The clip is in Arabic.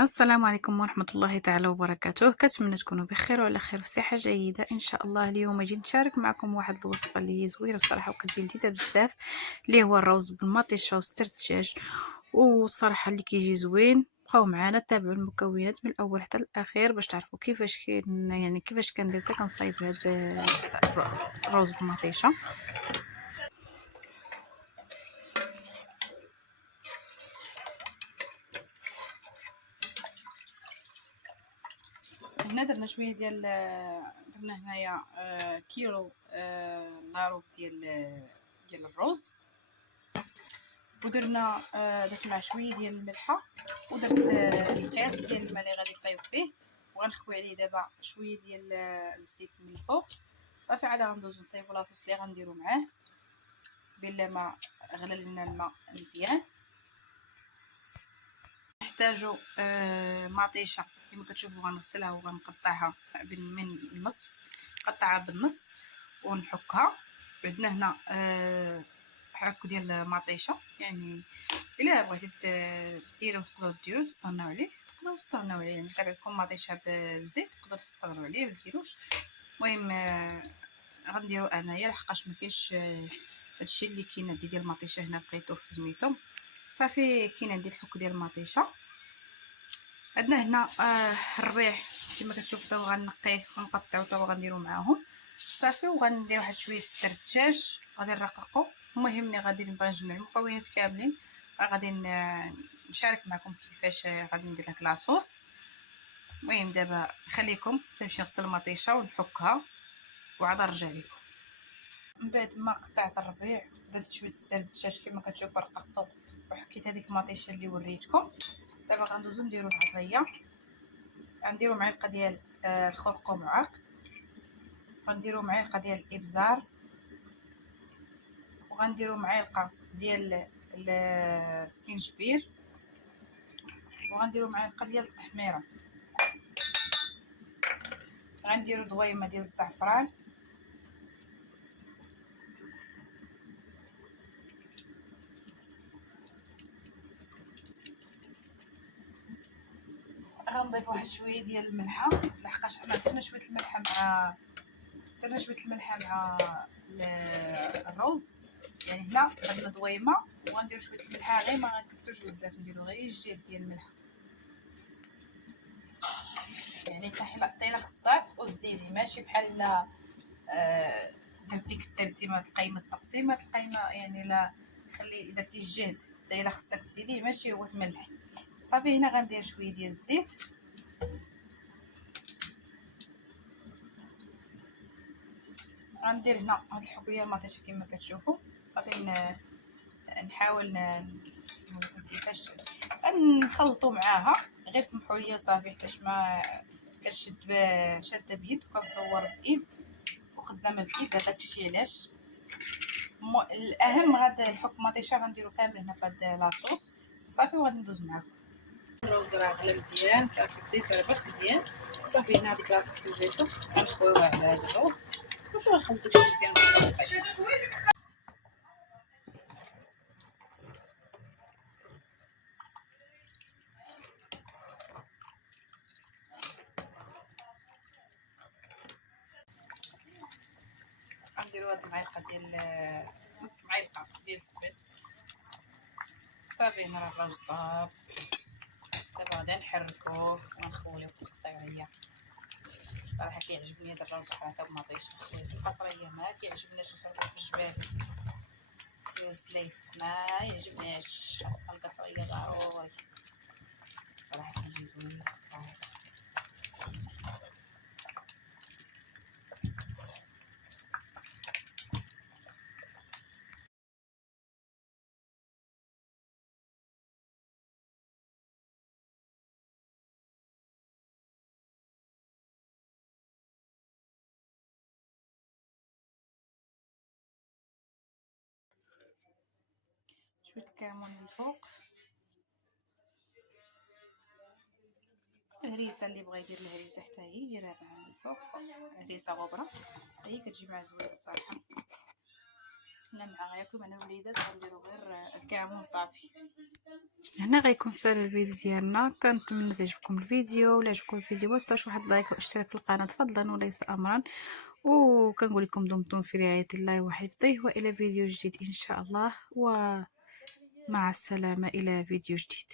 السلام عليكم ورحمة الله تعالى وبركاته. كنتمنى تكونوا بخير وعلى خير وصحة جيدة إن شاء الله. اليوم اجي نشارك معكم واحد الوصفة اللي هي زوينة الصراحة وكتجي لذيذة بزاف، اللي هو الروز بالمطيشة وستر الدجاج. والصراحة اللي كيجي زوين. بقاو معنا تابعوا المكونات من الاول حتى الاخير باش تعرفوا كيفاش كندير حتى كنصايب هذا الروز بالمطيشة. هنا درنا شويه درنا هنايا كيلو لاروب ديال الروز، ودرنا درت مع شويه ديال الملحه، ودرت القياس ديال الماء اللي غادي طيب فيه، وغنخوي عليه دابا شويه ديال الزيت من الفوق. صافي عاد غندوزو نصايبو لاصوص اللي غنديرو معاه. بلا ما غلى لنا الماء مزيان نحتاجو مطيشه كما كتشوفوا. غنغسلها وغنقطعها من النصف، نقطعها بالنص ونحكها. عندنا هنا حك ديال المطيشه، يعني الا بغيتي ديروه تقدروا تستغناو عليه، يعني الا عندكم مطيشه بزيت تقدروا تستغناو عليه مديروش. المهم غنديرو انايا لحقاش مكاينش هادشي اللي كاين عندي ديال المطيشه هنا بقيتو في سميتو. صافي كاين عندي الحك ديال المطيشه. عندنا هنا الربيع كما كتشوفوا، غنقيه ونقطعو حتى غنديرو معاهم. صافي وغندير واحد شويه ستر الدجاج غادي نرققو. المهم ملي غادي نبغي نجمع المكونات كاملين غادي نشارك معكم كيفاش غادي ندير لك لاصوص. المهم دابا نخليكم نمشي نغسل المطيشه ونحكها وعاد نرجع لكم. من بعد ما قطعت الربيع درت شويه ستر الدجاج كما كتشوفوا، رققته وحكيت هذيك المطيشه اللي وريتكم. دابا غندوزو نديرو العطريه. غنديرو معلقه ديال الخرقوم معاق، غنديرو معلقه ديال الابزار، وغنديرو معلقه ديال السكينجبير، وغنديرو معلقه ديال التحميره. غنديرو دويمه ديال الزعفران، غنضيف واحد شويه ديال الملحه لحقاش حنا درنا شويه الملحه مع الروز. يعني هنا درنا دويمه وغنديرو شويه الملحه، غير ما غنكثروش بزاف، نديرو غير الجهه ديال الملحه. يعني طيله خصات وتزيدي، ماشي بحال درتي كثرتي ما تلقاي ما تنقصي ما تلقاي ما، يعني لا خلي درتي الجهد طيله خصك تزيديه ماشي هو تملحي. صافي هنا غندير شويه ديال الزيت، غندير هنا هاد الحبوب ديال المطيشه كما كتشوفوا. غادي نحاول كيفاش غنخلطوا معاها. غير سمحوا لي صافي حيت ما كنشد شاده بيد وكنصور بايد وخدامه بايد، هذاك الشيء علاش. الاهم غادا الحك مطيشه غنديرو كامل هنا في هاد لاصوص. صافي وغادي ندوز معاكم. الروز راه غلا مزيان، صافي بديت ربط مزيان. صافي هنا هذيك لاصوص اللي درتو غنخويوها على هاد الروز. صافي غنخلطو شي مزيان. غنديرو هاد المعلقه ديال نص معلقه ديال الزبد. صافي هنا راه الروز طاب. دابا غادي نحركوه ونخوليه في القصيريه. صراحه كيعجبني هذا الروز بحال بالمطيشه. في القصريه ما كيعجبناش نشربو في الجبال ديال السليف، ما يعجبناش، خاصة القصريه ضروري. صراحه كيجي زوين. شويه الكمون من الفوق، الهريسه اللي بغى يدير الهريسه حتى هي يديرها من الفوق. هريسه غبره هي كتجي مع زوين الصراحه. حنا مع غاياكم انا الوليدات غنديرو غير الكعمون صافي. هنا غيكون سالي الفيديو ديالنا. كنتمنى تعجبكم الفيديو. ولا عجبكم الفيديو ما تنساوش واحد لايك واشتراك في القناه فضلا وليس امرا. وكنقول لكم دمتم في رعايه الله وحفظه، والى فيديو جديد ان شاء الله، ومع السلامه الى فيديو جديد.